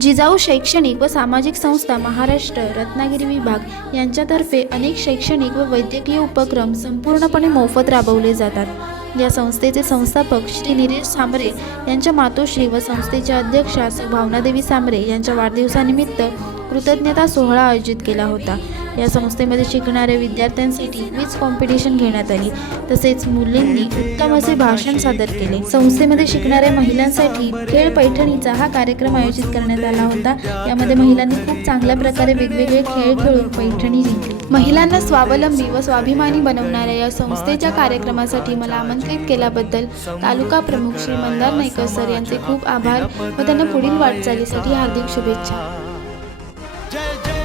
जिजाऊ शैक्षणिक व सामाजिक संस्था महाराष्ट्र रत्नागिरी विभाग यांच्यातर्फे अनेक शैक्षणिक व वैद्यकीय उपक्रम संपूर्णपणे मोफत राबवले जातात। या संस्थेचे संस्थापक श्री निलेश सांबरे यांच्या मातोश्री व संस्थेच्या अध्यक्षा भावनादेवी सांबरे यांच्या वाढदिवसानिमित्त कृतज्ञता सोहळा आयोजित केला होता। या संस्थेमध्ये शिकणाऱ्या विद्यार्थ्यांसाठी क्विज कॉम्पिटिशन घेण्यात आली, तसेच मुलींनी उत्तम असे भाषण सादर केले। संस्थेमध्ये शिकणाऱ्या महिलांसाठी खेळ पैठणीचा हा कार्यक्रम आयोजित करण्यात आला होता। यामध्ये महिलांनी खूप चांगल्या प्रकारे वेगवेगळे खेळ खेळून पैठणी जिंकली। महिलांना स्वावलंबी व स्वाभिमानी बनवणाऱ्या या संस्थेच्या कार्यक्रमासाठी मला आमंत्रित केल्याबद्दल तालुका प्रमुख श्री मंदार नाईकर सर यांचे खूप आभार व त्यांना पुढील वाटचालीसाठी हार्दिक शुभेच्छा। जय जय